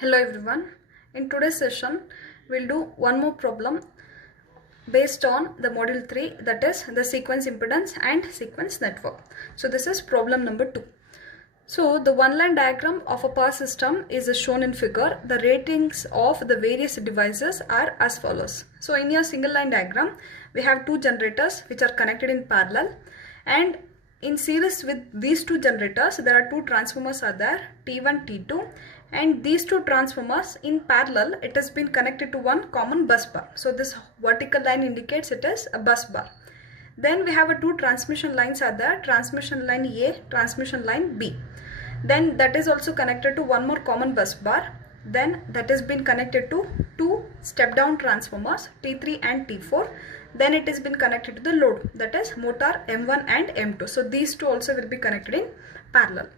Hello everyone. In today's session, we'll do one more problem based on the module 3, that is the sequence impedance and sequence network. So this is problem number 2. So the one line diagram of a power system is shown in figure. The ratings of the various devices are as follows. So in your single line diagram, we have two generators which are connected in parallel, and in series with these two generators there are two transformers are there, T1, T2, and these two transformers in parallel it has been connected to one common bus bar. So this vertical line indicates it is a bus bar. Then we have two transmission lines are there, transmission line A, transmission line B. Then that is also connected to one more common bus bar. Then that has been connected to two step down transformers, T3 and T4. Then it has been connected to the load, that is motor M1 and M2. So these two also will be connected in parallel.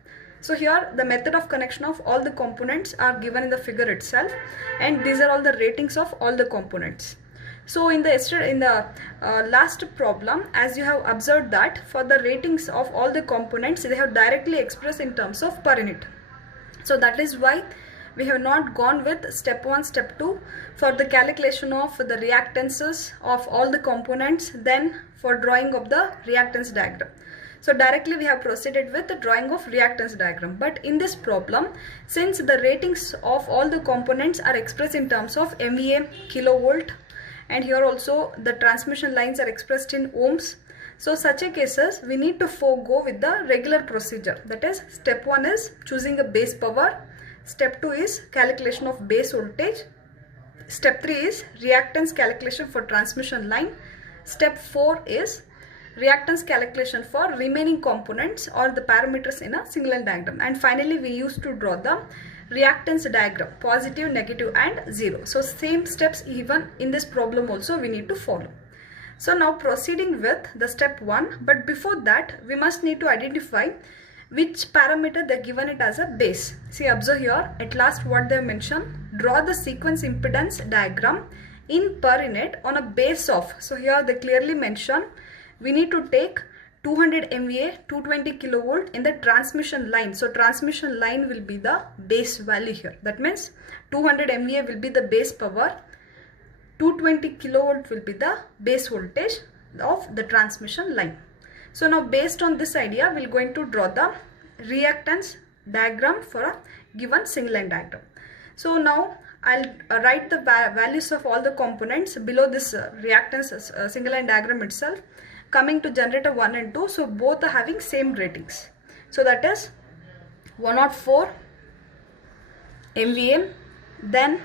So here the method of connection of all the components are given in the figure itself, and these are all the ratings of all the components. So in the last problem, as you have observed that for the ratings of all the components, they have directly expressed in terms of per unit. So that is why we have not gone with step 1, step 2 for the calculation of the reactances of all the components, then for drawing of the reactance diagram. So directly we have proceeded with the drawing of reactance diagram. But in this problem, since the ratings of all the components are expressed in terms of MVA, kilovolt, and here also the transmission lines are expressed in ohms, so such a cases we need to go with the regular procedure. That is, step 1 is choosing a base power, step 2 is calculation of base voltage, step 3 is reactance calculation for transmission line, step 4 is reactance calculation for remaining components or the parameters in a single line diagram, and finally we used to draw the reactance diagram, positive, negative and 0. So same steps even in this problem also we need to follow. So now proceeding with the step 1, but before that we must need to identify which parameter they given it as a base. See, observe here at last what they mentioned, draw the sequence impedance diagram in per unit on a base of. So here they clearly mention we need to take 200 MVA, 220 kilovolt in the transmission line. So transmission line will be the base value here. That means 200 MVA will be the base power, 220 kilovolt will be the base voltage of the transmission line. So now based on this idea, we are going to draw the reactance diagram for a given single line diagram. So now I'll write the values of all the components below this reactance single line diagram itself. Coming to generator 1 and 2, so both are having same ratings. So that is 104 MVA, then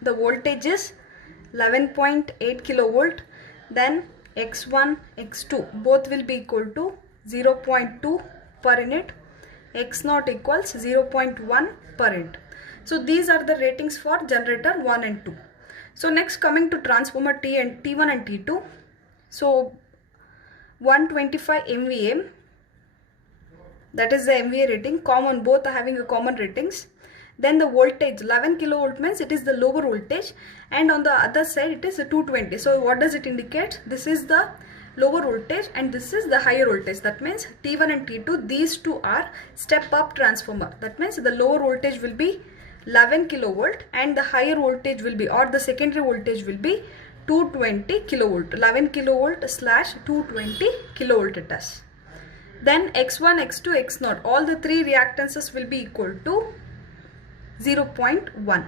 the voltage is 11.8 kilovolt, then x1, x2 both will be equal to 0.2 per unit, x0 equals 0.1 per unit. So these are the ratings for generator 1 and 2. So next coming to transformer T1 and T2. So 125 MVA, that is the MVA rating, common, both are having a common ratings. Then the voltage 11 kilovolt means it is the lower voltage, and on the other side it is a 220. So what does it indicate? This is the lower voltage and this is the higher voltage. That means T1 and T2, these two are step up transformer. That means the lower voltage will be 11 kilovolt and the higher voltage will be, or the secondary voltage will be 220 kilovolt, 11 kilovolt slash 220 kilovolt it is. Then x1, x2, x0, all the three reactances will be equal to 0.1.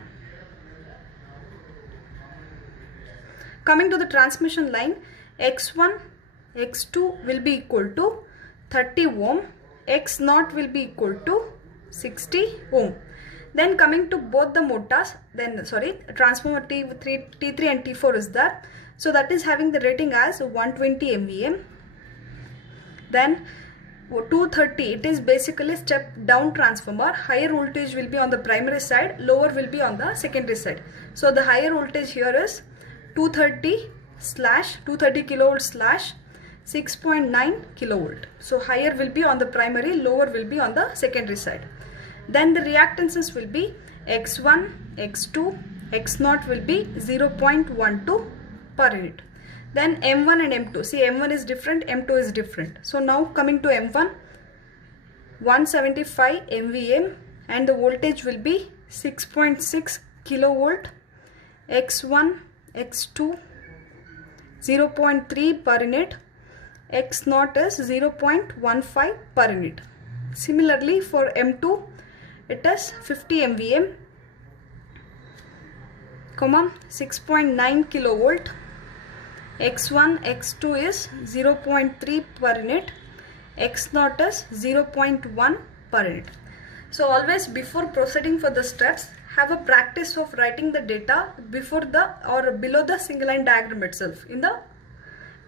Coming to the transmission line, x1, x2 will be equal to 30 ohm, x0 will be equal to 60 ohm. Then coming to both the motors, transformer T3 and T4 is there. So that is having the rating as 120 MVA. Then 230, it is basically step down transformer. Higher voltage will be on the primary side, lower will be on the secondary side. So the higher voltage here is 230 kilovolt slash 6.9 kilovolt. So higher will be on the primary, lower will be on the secondary side. Then the reactances will be x1, x2, x0 will be 0.12 per unit. Then M1 and M2. See, M1 is different, M2 is different. So now coming to M1, 175 MVA and the voltage will be 6.6 kilovolt, X1, X2 0.3 per unit, X0 is 0.15 per unit. Similarly for M2 it is 50 MVA, 6.9 kilovolt, X1, X2 is 0.3 per unit, X0 is 0.1 per unit. So always before proceeding for the steps, have a practice of writing the data before the or below the single line diagram itself. In the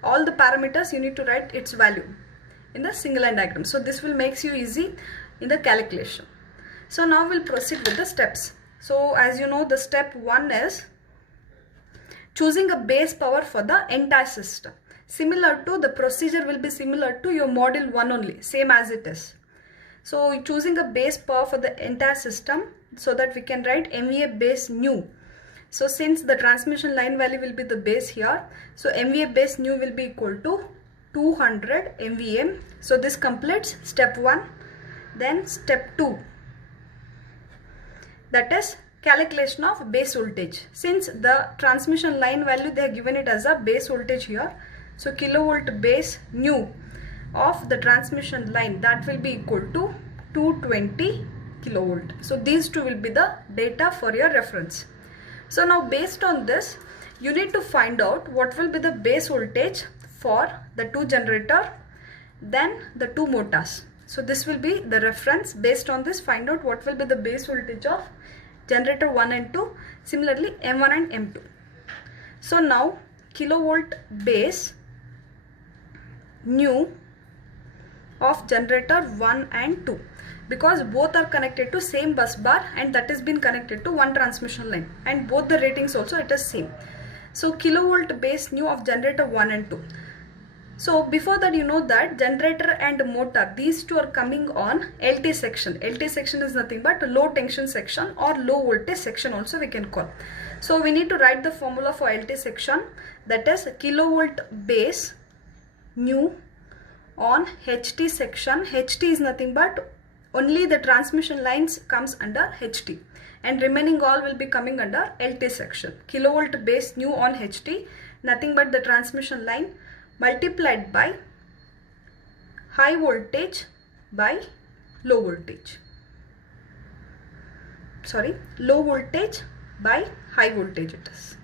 all the parameters you need to write its value in the single line diagram. So this will makes you easy in the calculation. So now we'll proceed with the steps. So as you know, the step 1 is choosing a base power for the entire system. Similar to the procedure will be similar to your module 1 only, same as it is. So choosing a base power for the entire system so that we can write MVA base new. So since the transmission line value will be the base here, so MVA base new will be equal to 200 MVA. So this completes step 1. Then step 2, that is calculation of base voltage. Since the transmission line value they have given it as a base voltage here, so kilovolt base new of the transmission line, that will be equal to 220 kilovolt. So these two will be the data for your reference. So now based on this, you need to find out what will be the base voltage for the 2 generator, then the 2 motors. So this will be the reference. Based on this, find out what will be the base voltage of generator 1 and 2, similarly M1 and M2. So now kilovolt base new of generator 1 and 2, because both are connected to same bus bar and that has been connected to one transmission line, and both the ratings also it is same. So kilovolt base new of generator 1 and 2. So before that, you know that generator and motor, these two are coming on LT section. LT section is nothing but low tension section or low voltage section also we can call. So we need to write the formula for LT section, that is kilovolt base new on HT section. HT is nothing but only the transmission lines comes under HT and remaining all will be coming under LT section. Kilovolt base new on HT, nothing but the transmission line multiplied by high voltage by low voltage. Sorry, low voltage by high voltage it is.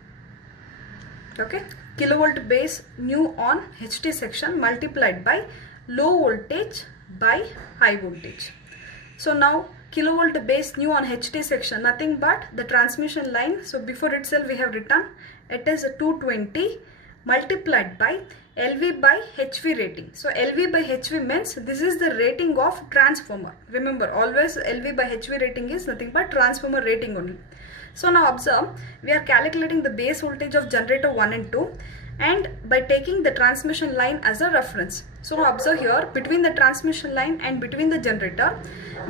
Okay, kilovolt base new on HT section multiplied by low voltage by high voltage. So now kilovolt base new on HT section, nothing but the transmission line. So before itself we have written it is 220 multiplied by LV by HV rating. So LV by HV means this is the rating of transformer. Remember, always LV by HV rating is nothing but transformer rating only. So now observe, we are calculating the base voltage of generator 1 and 2 and by taking the transmission line as a reference. So now observe here, between the transmission line and between the generator,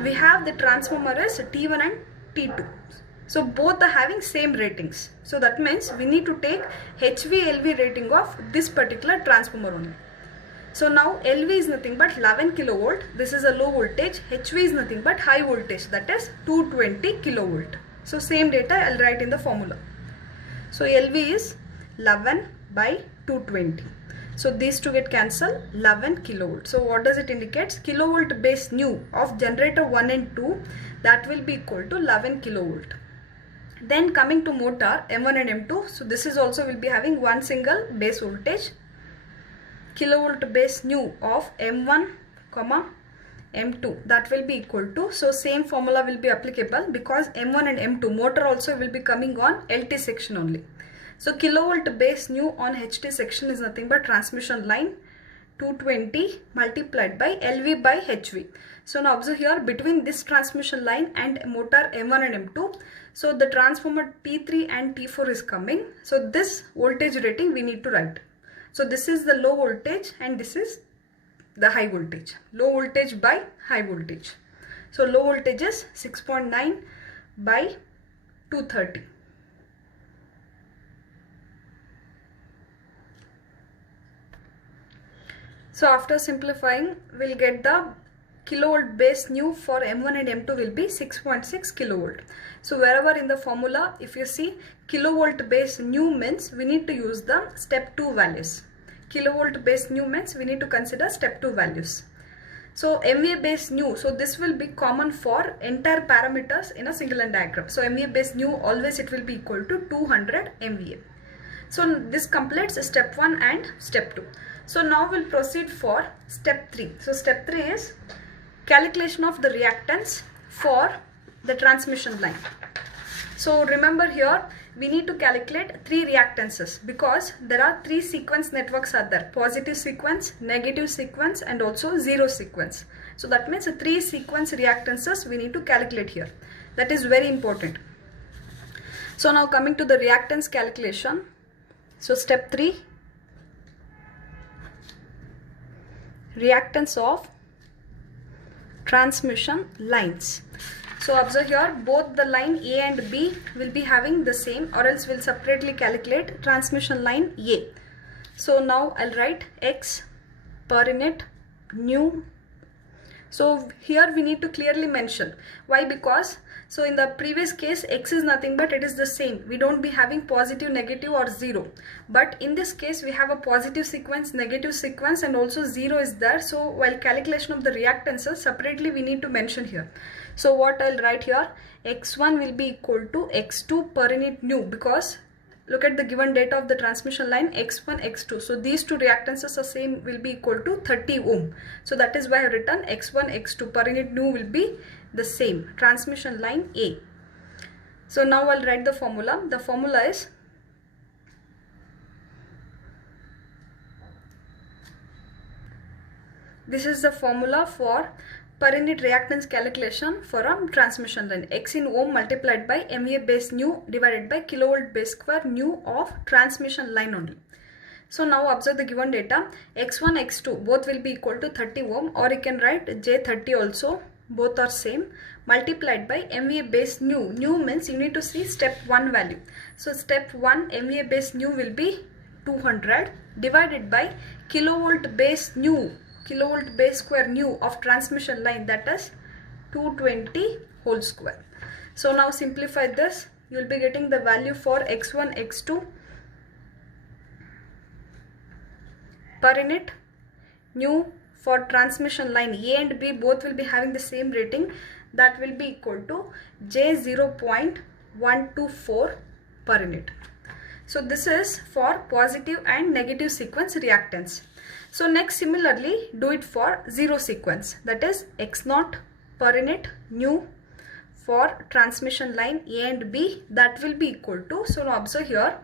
we have the transformer as T1 and T2. So both are having same ratings. So that means we need to take HV LV rating of this particular transformer only. So now LV is nothing but 11 kilovolt. This is a low voltage. HV is nothing but high voltage, that is 220 kilovolt. So same data I'll write in the formula. So LV is 11 by 220. So these two get cancelled, 11 kilovolt. So what does it indicate? Kilovolt base new of generator 1 and 2, that will be equal to 11 kilovolt. Then coming to motor M1 and M2, so this is also will be having one single base voltage. Kilovolt base new of M1, M2, that will be equal to, so same formula will be applicable because M1 and M2 motor also will be coming on LT section only. So kilovolt base new on HT section is nothing but transmission line 220 multiplied by LV by HV. So now observe here, between this transmission line and motor M1 and M2, so the transformer T3 and T4 is coming. So this voltage rating we need to write. So this is the low voltage and this is the high voltage. Low voltage by high voltage. So low voltage is 6.9 by 230. So after simplifying, we'll get the kilovolt base new for M1 and M2 will be 6.6 kilovolt. So wherever in the formula, if you see kilovolt base new means we need to use the step 2 values. Kilovolt base new means we need to consider step 2 values. So MVA base new, so this will be common for entire parameters in a single line diagram. So MVA base new, always it will be equal to 200 MVA. So this completes step 1 and step 2. So now we'll proceed for step 3. So step 3 is calculation of the reactance for the transmission line. So remember here, we need to calculate 3 reactances because there are 3 sequence networks are there: positive sequence, negative sequence and also zero sequence. So that means 3 sequence reactances we need to calculate here. That is very important. So now coming to the reactance calculation. So step 3, reactance of transmission lines. So observe here, both the line A and B will be having the same, or else we'll separately calculate transmission line A. So now I'll write X per unit new. So here we need to clearly mention. Why? Because so in the previous case X is nothing but it is the same. We don't be having positive, negative or zero. But in this case we have a positive sequence, negative sequence and also zero is there. So while calculation of the reactances separately we need to mention here. So what I'll write here, X1 will be equal to X2 per unit new, because look at the given data of the transmission line X1, X2. So these two reactances are same, will be equal to 30 ohm. So that is why I have written X1, X2 per unit new will be the same, transmission line A. So now I'll write the formula. The formula is this is the formula for per unit reactance calculation for a transmission line. X in ohm multiplied by MVA base new divided by kilovolt base square new of transmission line only. So now observe the given data. X1, X2 both will be equal to 30 ohm, or you can write J30 also, both are same, multiplied by MVA base new. New means you need to see step 1 value. So step 1 MVA base new will be 200 divided by kilovolt base new, kilovolt base square new of transmission line, that is 220 whole square. So now simplify this, you will be getting the value for X1, X2 per unit new for transmission line A and B both will be having the same rating, that will be equal to J0.124 per unit. So this is for positive and negative sequence reactance. So next similarly do it for zero sequence, that is X0 per unit new for transmission line A and B, that will be equal to, so now observe here,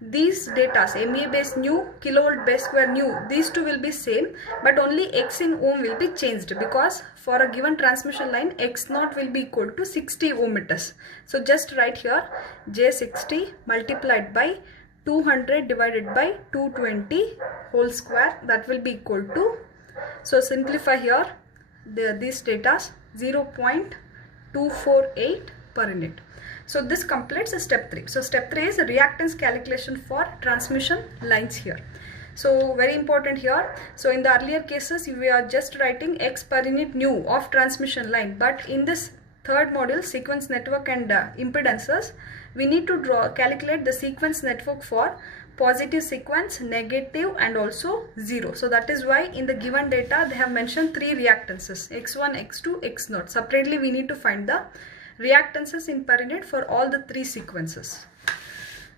these datas MVA base new, kilovolt base square new, these two will be same, but only X in ohm will be changed, because for a given transmission line X0 will be equal to 60 ohm meters. So just write here J60 multiplied by 200 divided by 220 whole square, that will be equal to, so simplify here these datas 0.248 per unit. So this completes step 3. So step 3 is reactance calculation for transmission lines here. So very important here. So in the earlier cases we are just writing X per unit new of transmission line, but in this third module sequence network and impedances, we need to calculate the sequence network for positive sequence, negative and also zero. So that is why in the given data they have mentioned 3 reactances, X1, X2, X0. Separately we need to find the reactances in per unit for all the 3 sequences.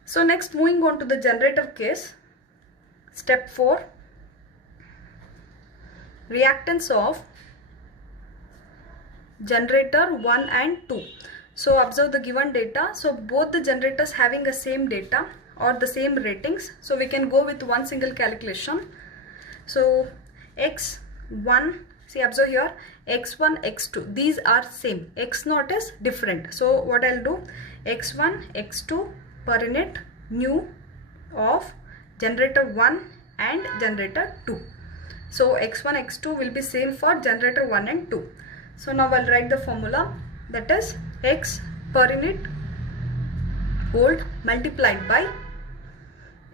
So next moving on to the generator case, step 4, reactance of generator 1 and 2. So observe the given data. So both the generators having the same data or the same ratings, so we can go with one single calculation. So X1, see observe here, X1, X2, these are same, X0 is different. So what I'll do, X1, X2 per unit new of generator 1 and generator 2. So X1, X2 will be same for generator 1 and 2. So now I'll write the formula, that is X per unit volt multiplied by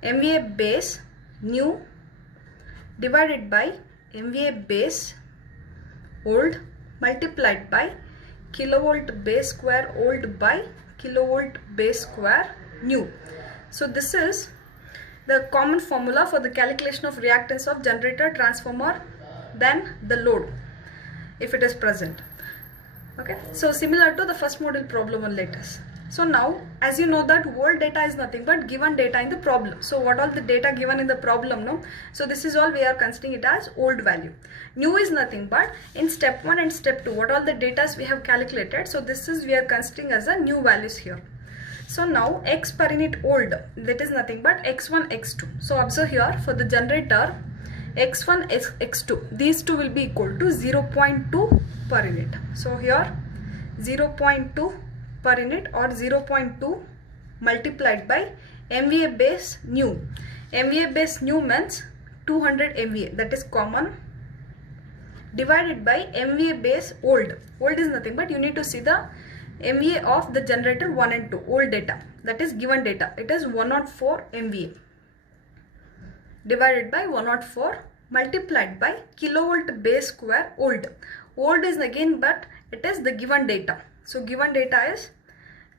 MVA base new divided by MVA base old multiplied by kilovolt base square old by kilovolt base square new. So this is the common formula for the calculation of reactance of generator, transformer, then the load if it is present. Okay, so similar to the first model problem on latest. So now, as you know that volt data is nothing but given data in the problem. So what all the data given in the problem, no? So this is all we are considering it as old value. New is nothing but in step 1 and step 2, what all the data we have calculated. So this is we are considering as a new values here. So now x per unit old, that is nothing but x1, x2. So observe here for the generator, x1, x2, these two will be equal to 0.2 per unit. So here 0.2 per unit or 0.2 multiplied by MVA base new. MVA base new means 200 MVA, that is common, divided by MVA base old. Old is nothing but you need to see the MVA of the generator 1 and 2, old data, that is given data. It is 104 MVA divided by 104 multiplied by kilovolt base square old. Old is again but it is the given data. So given data is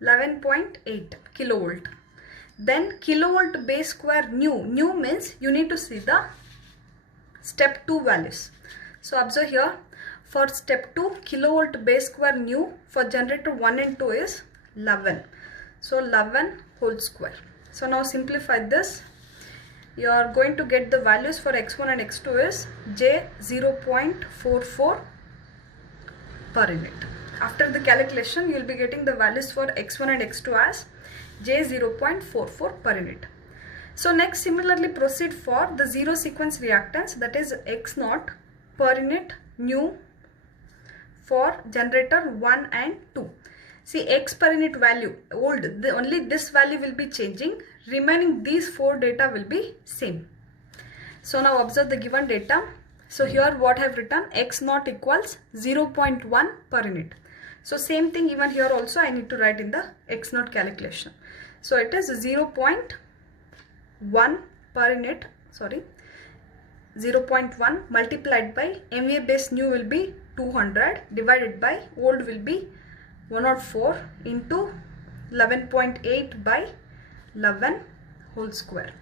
11.8 kilovolt. Then kilovolt base square new. New means you need to see the step 2 values. So observe here for step 2 kilovolt base square new for generator 1 and 2 is 11. So 11 whole square. So now simplify this. You are going to get the values for x1 and x2 is J 0.44 per unit. After the calculation, you will be getting the values for x1 and x2 as J 0.44 per unit. So next similarly proceed for the zero sequence reactance, that is x0 per unit new for generator 1 and 2. See x per unit value old, only this value will be changing, remaining these 4 data will be same. So now observe the given data. So here what I have written, x0 equals 0.1 per unit. So same thing even here also I need to write in the x0 calculation. So it is 0.1 per unit, 0.1 multiplied by MVA base new will be 200 divided by old will be 104 into 11.8 by 11 whole square.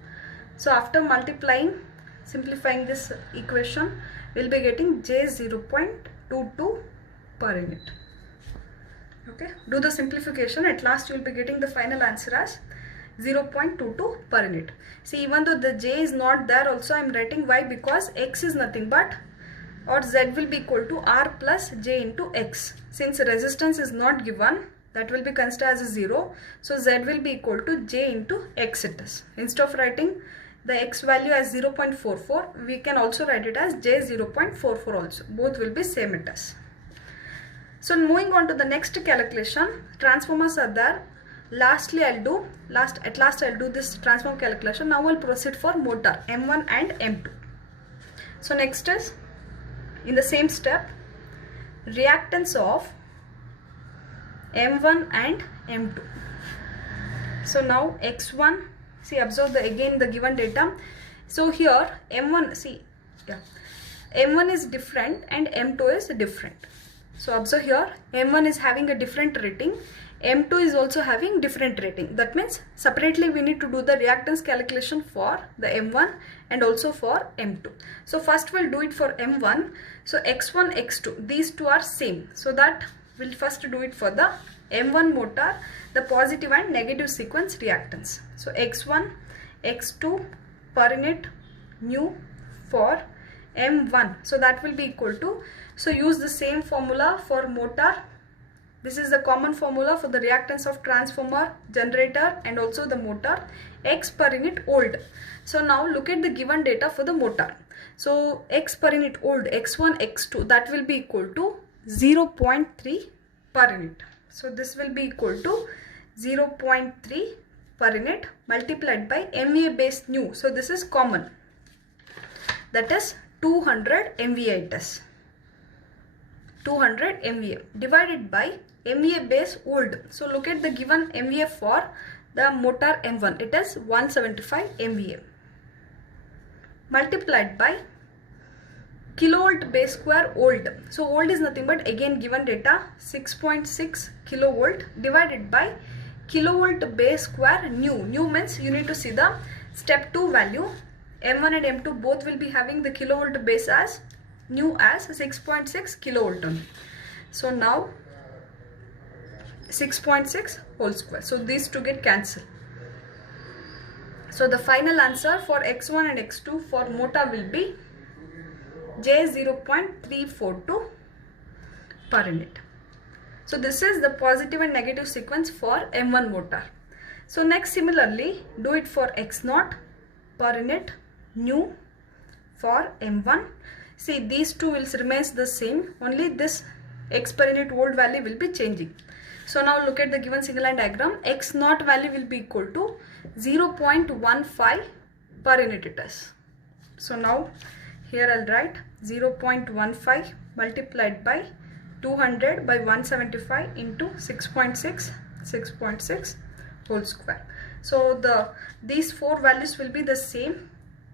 So after multiplying, simplifying this equation, we will be getting J 0.22 per unit. Okay, do the simplification. At last you will be getting the final answer as 0.22 per unit. See, even though the J is not there also I am writing. Why? Because x is nothing but, or z will be equal to r plus j into x. Since resistance is not given, that will be considered as a 0. So z will be equal to j into x it is. Instead of writing the x value as 0.44, we can also write it as j 0.44 also. Both will be same it is. So moving on to the next calculation, transformers are there. Lastly at last I'll do this transform calculation. Now we'll proceed for motor M1 and M2. So next is in the same step, reactance of M1 and M2. So now x1, see observe again the given data. So here M1, see, yeah, M1 is different and M2 is different. So observe here M1 is having a different rating, M2 is also having different rating. That means separately we need to do the reactance calculation for the M1 and also for M2. So first we'll do it for M1. So x1, x2, these two are same. So that we'll first do it for the M1 motor, the positive and negative sequence reactance. So x1, x2 per unit new for M1. So that will be equal to, so use the same formula for motor. This is the common formula for the reactance of transformer, generator and also the motor, x per unit old. So now look at the given data for the motor. So x per unit old, x1, x2, that will be equal to 0.3 per unit. So this will be equal to 0.3 per unit multiplied by MVA base new. So this is common. That is 200 MVA it is. 200 MVA divided by MVA base old. So look at the given MVA for the motor M1. It is 175 MVA multiplied by kilovolt base square old. So old is nothing but again given data 6.6 kilovolt divided by kilovolt base square new. New means you need to see the step 2 value. M1 and M2 both will be having the kilovolt base as new as 6.6 kilovolt only. So now 6.6 whole square. So these two get cancelled. So the final answer for x1 and x2 for motor will be J 0.342 per unit. So this is the positive and negative sequence for M1 motor. So next similarly do it for x0 per unit new for M1. See, these two will remain the same, only this x per unit volt value will be changing. So now look at the given single line diagram. X0 value will be equal to 0.15 per unit it is. So now here I'll write 0.15 multiplied by 200 by 175 into 6.6 whole square. So these four values will be the same,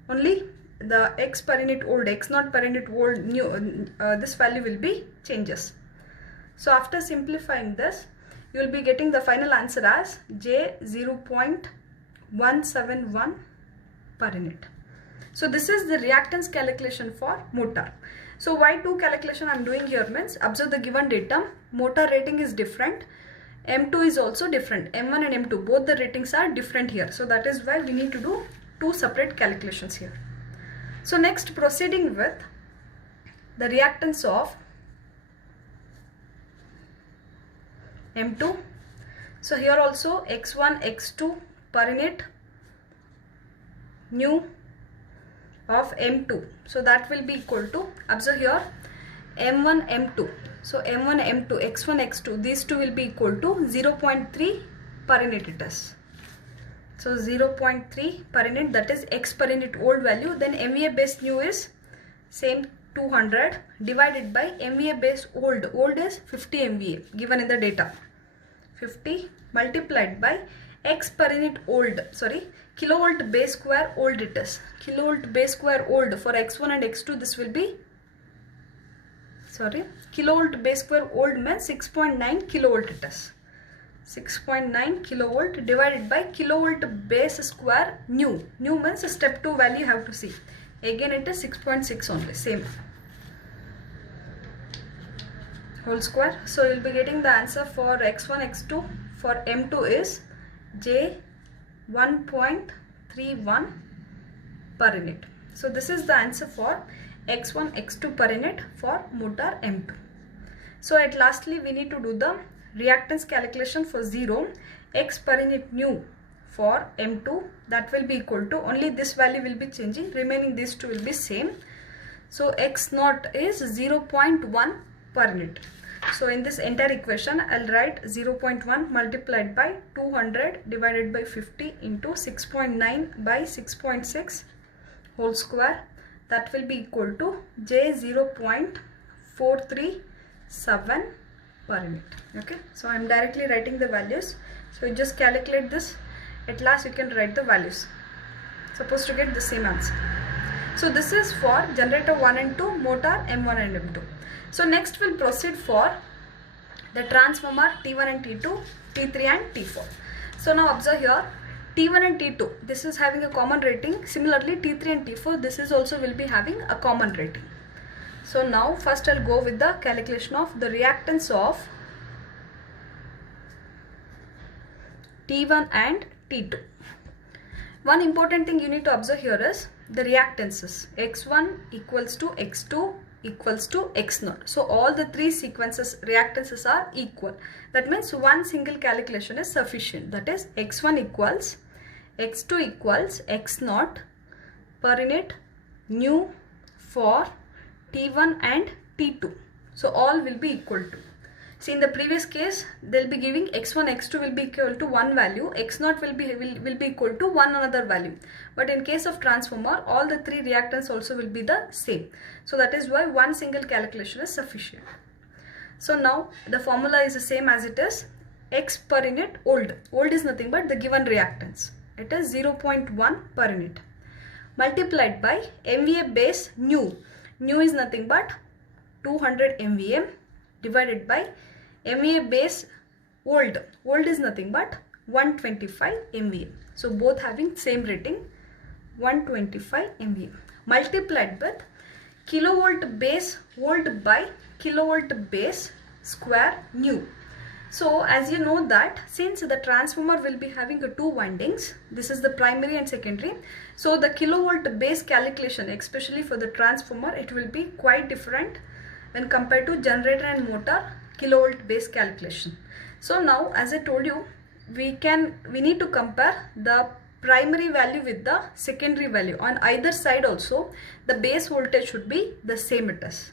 only the x per unit old, x0 per unit old new, this value will be changes. So after simplifying this, you will be getting the final answer as J 0.171 per unit. So this is the reactance calculation for motor. So why two calculation I am doing here means, observe the given data, motor rating is different, M2 is also different, M1 and M2 both the ratings are different here. So that is why we need to do two separate calculations here. So next proceeding with the reactance of M2. So here also x1 x2 per unit new of M2. So that will be equal to, observe here, M1 M2. So M1 M2 x1 x2, these two will be equal to 0.3 per unit it is. So 0.3 per unit, that is x per unit old value. Then MVA base new is same 200 divided by MVA base old. Old is 50 MVA given in the data. 50 multiplied by x per unit old, sorry, kilovolt base square old it is. Kilovolt base square old for x1 and x2, this will be, sorry, kilovolt base square old means 6.9 kilovolt it is. 6.9 kilovolt divided by kilovolt base square new. New means step 2 value you have to see. Again it is 6.6 only, same. Whole square. So you will be getting the answer for x1 x2 for M2 is J 1.31 per unit. So this is the answer for x1 x2 per unit for motor M2. So at lastly we need to do the reactance calculation for 0 x per unit new for M2. That will be equal to, only this value will be changing, remaining these two will be same. So x0 is 0.1 per unit. So in this entire equation I'll write 0.1 multiplied by 200 divided by 50 into 6.9 by 6.6 whole square. That will be equal to J 0.437 per unit. Okay, so I'm directly writing the values. So you just calculate this, at last you can write the values, supposed to get the same answer. So this is for generator 1 and 2, motor M1 and M2. So next we'll proceed for the transformer T1 and T2, T3 and T4. So now observe here, T1 and T2, this is having a common rating. Similarly T3 and T4, this is also will be having a common rating. So now first I'll go with the calculation of the reactance of T1 and T2. One important thing you need to observe here is the reactances. X1 equals to X2 equals to X0. So all the three sequences reactances are equal. That means one single calculation is sufficient. That is X1 equals X2 equals X0 per unit new for T1 and T2. So all will be equal to. See, in the previous case they'll be giving x1 x2 will be equal to one value, x0 will be equal to one another value. But in case of transformer, all the three reactants also will be the same. So that is why one single calculation is sufficient. So now the formula is the same as it is. X per unit old. Old is nothing but the given reactance. It is 0.1 per unit multiplied by MVA base new. nu is nothing but 200 MVA divided by MVA base old. Old is nothing but 125 MVA. So both having same rating, 125 MVA, multiplied with kilovolt base old by kilovolt base square new. So as you know that since the transformer will be having two windings, this is the primary and secondary, so the kilovolt base calculation, especially for the transformer, it will be quite different when compared to generator and motor kilovolt base calculation. So now as I told you, we need to compare the primary value with the secondary value. On either side also the base voltage should be the same it is.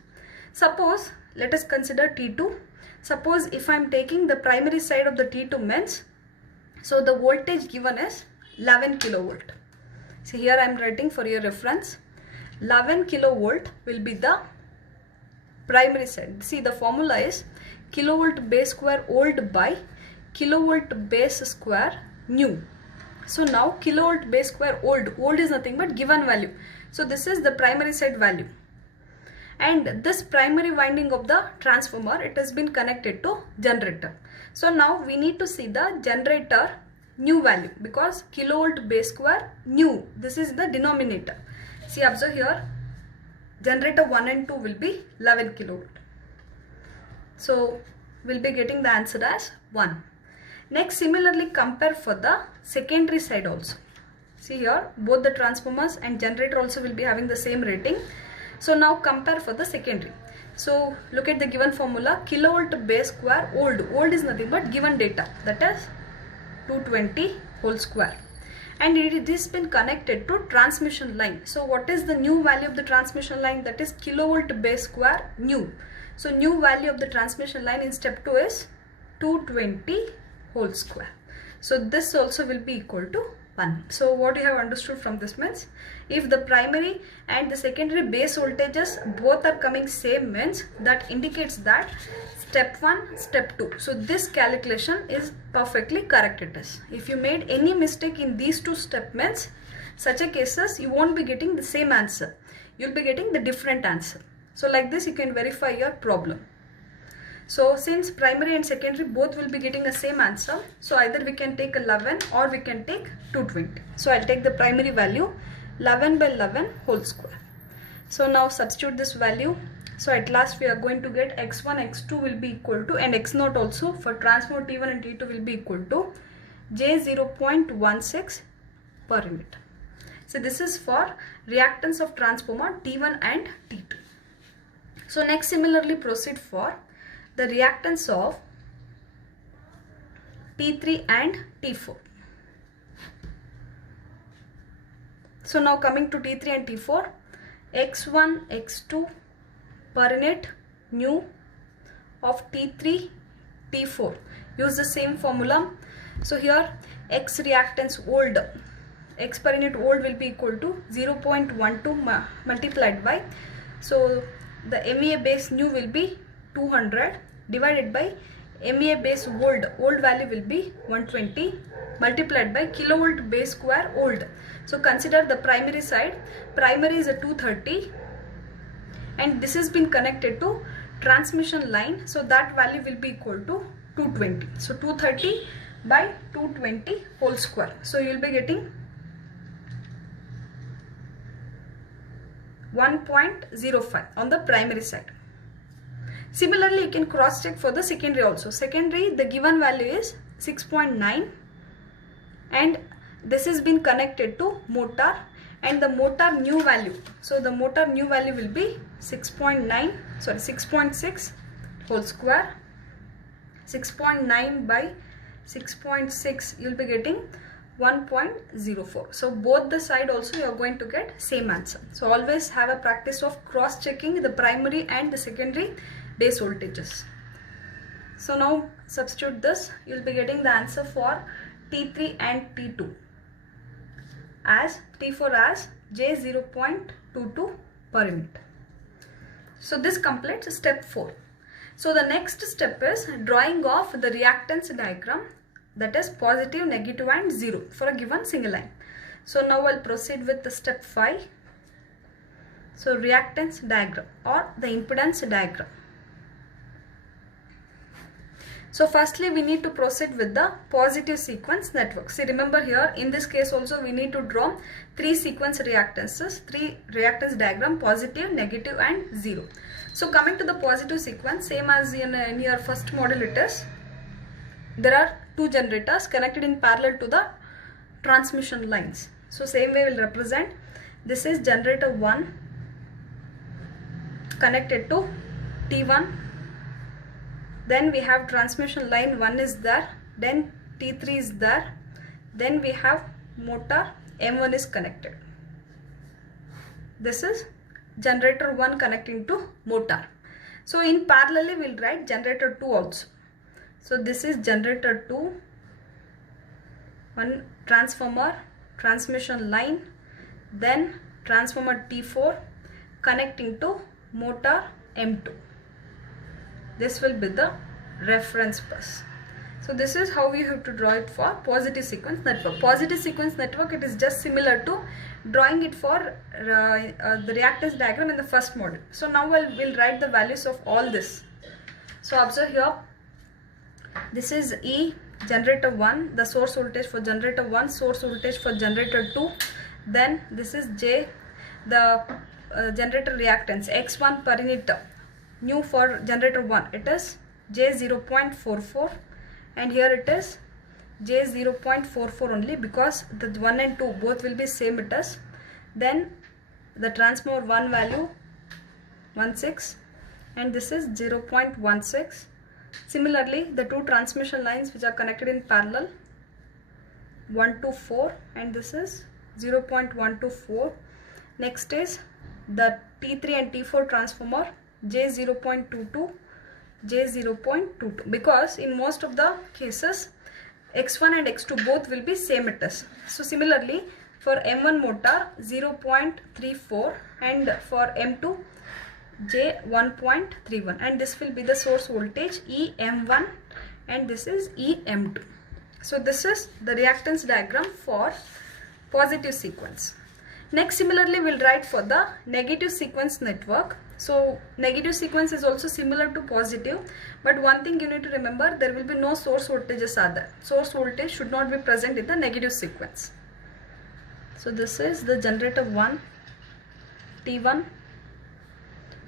Suppose let us consider T2. Suppose if I am taking the primary side of the T2 means, so the voltage given is 11 kilovolt. See here I am writing for your reference, 11 kilovolt will be the primary side. See the formula is kilovolt base square old by kilovolt base square new. So now kilovolt base square old is nothing but given value. So this is the primary side value. And this primary winding of the transformer, it has been connected to generator. So now we need to see the generator new value, because kilovolt base square new, this is the denominator. See, observe here, generator 1 and 2 will be 11 kilovolt. So we'll be getting the answer as 1. Next, similarly compare for the secondary side also. See here, both the transformers and generator also will be having the same rating. So now compare for the secondary. So look at the given formula, kilovolt base square old is nothing but given data, that is 220 whole square, and it has been connected to transmission line. So what is the new value of the transmission line? That is kilovolt base square new. So new value of the transmission line in step 2 is 220 whole square. So this also will be equal to 1. So what you have understood from this means, if the primary and the secondary base voltages both are coming same means, that indicates that step 1, step 2. So this calculation is perfectly correct it is. If you made any mistake in these two step means, such a cases you won't be getting the same answer. You'll be getting the different answer. So like this you can verify your problem. So since primary and secondary both will be getting the same answer, so either we can take 11 or we can take 220. So I'll take the primary value 11 by 11 whole square. So now substitute this value. So at last we are going to get x1, x2 will be equal to, and x0 also for transformer T1 and T2 will be equal to J0.16 per unit. So this is for reactance of transformer T1 and T2. So next similarly proceed for the reactance of T3 and T4. So now coming to T3 and T4, x1, x2 per unit new of T3, T4. Use the same formula. So here x reactance old, x per unit old will be equal to 0.12 multiplied by, so the MVA base new will be 200 divided by MVA base old value will be 120 multiplied by kilovolt base square old. So consider the primary side. Primary is a 230 and this has been connected to transmission line, so that value will be equal to 220. So 230 by 220 whole square. So you will be getting 1.05 on the primary side. Similarly, you can cross check for the secondary also. Secondary, the given value is 6.9 and this has been connected to motor and the motor new value. So the motor new value will be 6.6 whole square. 6.9 by 6.6 you will be getting 1.04. So both the side also you are going to get same answer. So always have a practice of cross checking the primary and the secondary base voltages. So now substitute this, you will be getting the answer for T3 and T2 as T4 as J0.22 per unit. So this completes step 4. So the next step is drawing of the reactance diagram, that is positive, negative and 0 for a given single line. So now I'll proceed with the step 5. So reactance diagram or the impedance diagram. So firstly we need to proceed with the positive sequence network. See, remember here in this case also we need to draw 3 sequence reactances, 3 reactance diagram, positive, negative and 0. So coming to the positive sequence, same as in your first model it is, there are 2 generators connected in parallel to the transmission lines. So same way we will represent, this is generator 1 connected to T1. Then we have transmission line 1 is there, then T3 is there, then we have motor M1 is connected. This is generator 1 connecting to motor. So in parallelly we will write generator 2 also. So this is generator 2, one transformer, transmission line, then transformer T4 connecting to motor M2. This will be the reference bus. So this is how we have to draw it for positive sequence network. Positive sequence network, it is just similar to drawing it for the reactance diagram in the first model. So now we'll write the values of all this. So observe here, this is E generator 1, the source voltage for generator 1, source voltage for generator 2. Then this is J, the generator reactance X1 per unit. New for generator 1 it is J0.44 and here it is J0.44 only, because the 1 and 2 both will be same it is. Then the transformer 1 value 16 and this is 0.16. Similarly the 2 transmission lines which are connected in parallel 1 to 4 and this is 0.124. Next is the T3 and T4 transformer J0.22, J0.22, because in most of the cases X1 and X2 both will be same it is. So similarly for M1 motor 0.34 and for M2 J1.31 and this will be the source voltage EM1 and this is EM2. So this is the reactance diagram for positive sequence. Next similarly we'll write for the negative sequence network. So negative sequence is also similar to positive, but one thing you need to remember, there will be no source voltages are there. Source voltage should not be present in the negative sequence. So this is the generator 1, T1,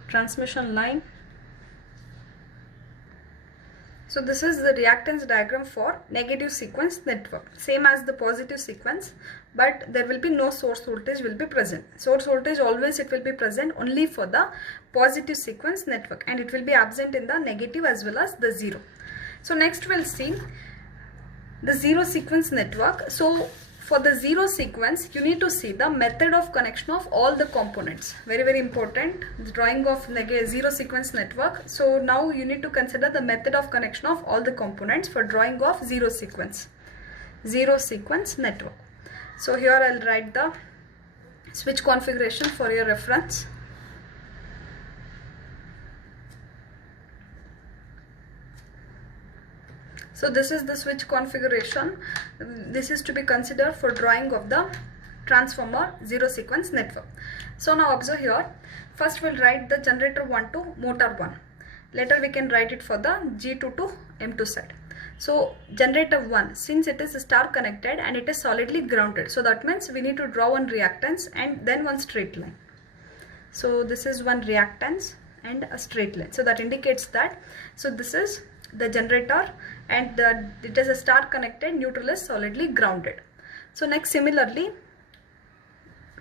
transmission line. So this is the reactance diagram for negative sequence network, same as the positive sequence, but there will be no source voltage will be present. Source voltage always it will be present only for the positive sequence network and it will be absent in the negative as well as the 0. So next we'll see the 0 sequence network. So for the 0 sequence you need to see the method of connection of all the components. Very important, the drawing of 0 sequence network. So now you need to consider the method of connection of all the components for drawing of 0 sequence network. So here I'll write the switch configuration for your reference. So this is the switch configuration. This is to be considered for drawing of the transformer 0 sequence network. So now observe here, first we'll write the generator 1 to motor 1. Later we can write it for the G2 to M2 side. So generator 1, since it is star connected and it is solidly grounded, so that means we need to draw one reactance and then one straight line. So this is one reactance and a straight line. So that indicates that, so this is the generator and it is a star connected, neutral is solidly grounded. So next similarly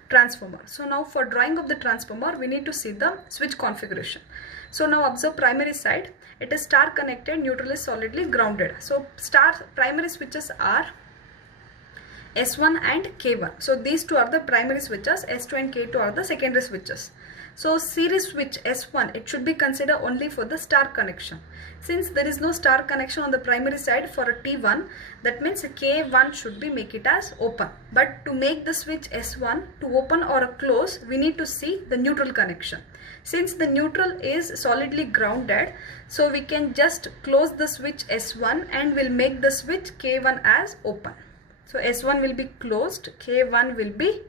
transformer. So now for drawing of the transformer we need to see the switch configuration. So now observe primary side, it is star connected, neutral is solidly grounded. So star primary switches are S1 and K1. So these two are the primary switches, S2 and K2 are the secondary switches. So series switch S1, it should be considered only for the star connection. Since there is no star connection on the primary side for a T1, that means K1 should be make it as open. But to make the switch S1 to open or close, we need to see the neutral connection. Since the neutral is solidly grounded, so we can just close the switch S1 and we'll make the switch K1 as open. So S1 will be closed, K1 will be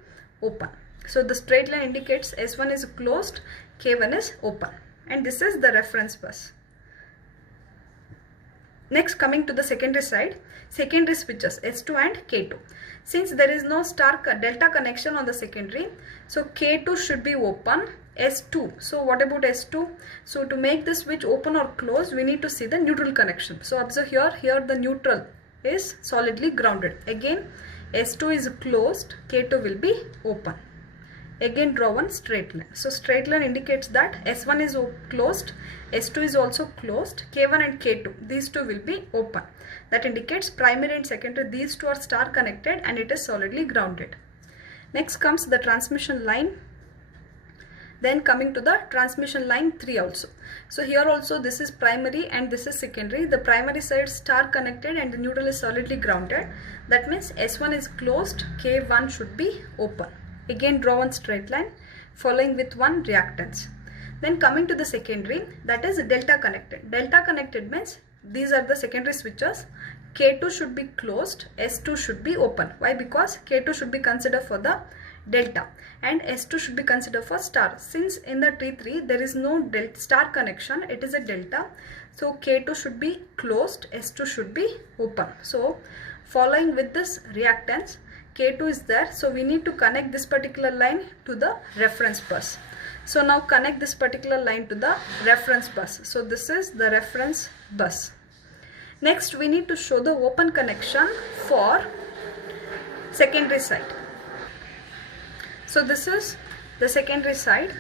open. So the straight line indicates S1 is closed, K1 is open, and this is the reference bus. Next, coming to the secondary side, secondary switches S2 and K2. Since there is no star delta connection on the secondary, so K2 should be open, S2. So what about S2? So to make the switch open or close, we need to see the neutral connection. So observe here the neutral is solidly grounded. Again, S2 is closed, K2 will be open. Again, draw one straight line. So straight line indicates that S1 is closed, S2 is also closed, K1 and K2, these two will be open. That indicates primary and secondary, these two are star connected and it is solidly grounded. Next comes the transmission line. Then coming to the transmission line 3 also. So here also this is primary and this is secondary. The primary side star connected and the neutral is solidly grounded. That means S1 is closed, K1 should be open. Again, draw one straight line following with one reactance. Then coming to the secondary, that is delta connected. Delta connected means these are the secondary switches. K2 should be closed, S2 should be open. Why? Because K2 should be considered for the delta and S2 should be considered for star. Since in the T3 there is no star connection, it is a delta. So K2 should be closed, S2 should be open. So following with this reactance, K2 is there, so we need to connect this particular line to the reference bus. So now connect this particular line to the reference bus. So this is the reference bus. Next, we need to show the open connection for secondary side. So this is the secondary side.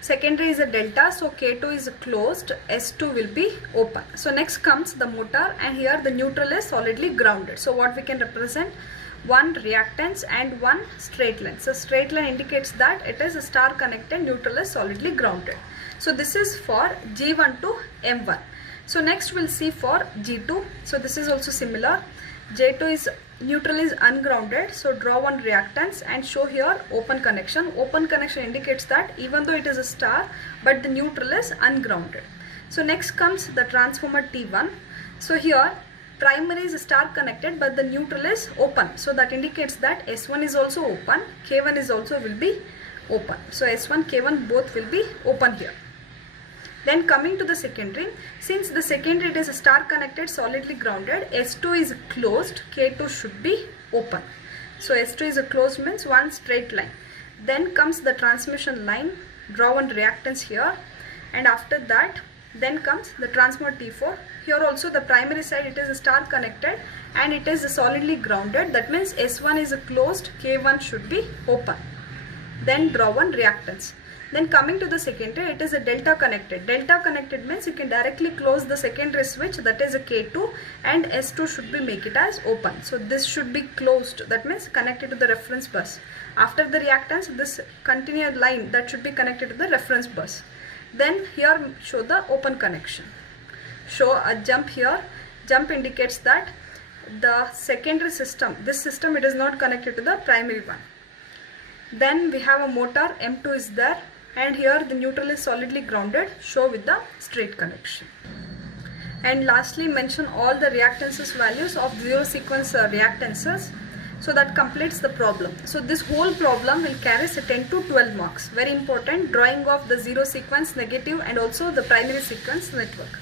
Secondary is a delta, so K2 is closed, S2 will be open. So next comes the motor, and here the neutral is solidly grounded. So what we can represent? One reactance and one straight line. So straight line indicates that it is a star connected, neutral is solidly grounded. So this is for G1 to M1. So next we'll see for G2. So this is also similar. J2 is neutral is ungrounded, so draw one reactance and show here open connection. Open connection indicates that even though it is a star, but the neutral is ungrounded. So next comes the transformer T1. So here primary is star connected but the neutral is open, so that indicates that S1 is also open, K1 is also will be open. So S1, K1 both will be open here. Then coming to the secondary, since the secondary it is star connected, solidly grounded, S2 is closed, K2 should be open. So S2 is closed means one straight line. Then comes the transmission line, draw one reactance here, and after that then comes the transformer T4. Here also the primary side it is star connected and it is solidly grounded. That means S1 is closed, K1 should be open. Then draw one reactance. Then coming to the secondary, it is a delta connected. Delta connected means you can directly close the secondary switch, that is a K2, and S2 should be make it as open. So this should be closed, that means connected to the reference bus. After the reactance, this continued line that should be connected to the reference bus. Then here show the open connection. Show a jump here. Jump indicates that the secondary system, this system, it is not connected to the primary one. Then we have a motor, M2 is there, and here the neutral is solidly grounded, show with the straight connection. And lastly, mention all the reactances values of zero sequence reactances. So that completes the problem. So this whole problem will carry 10 to 12 marks. Very important, drawing of the zero sequence negative and also the primary sequence network.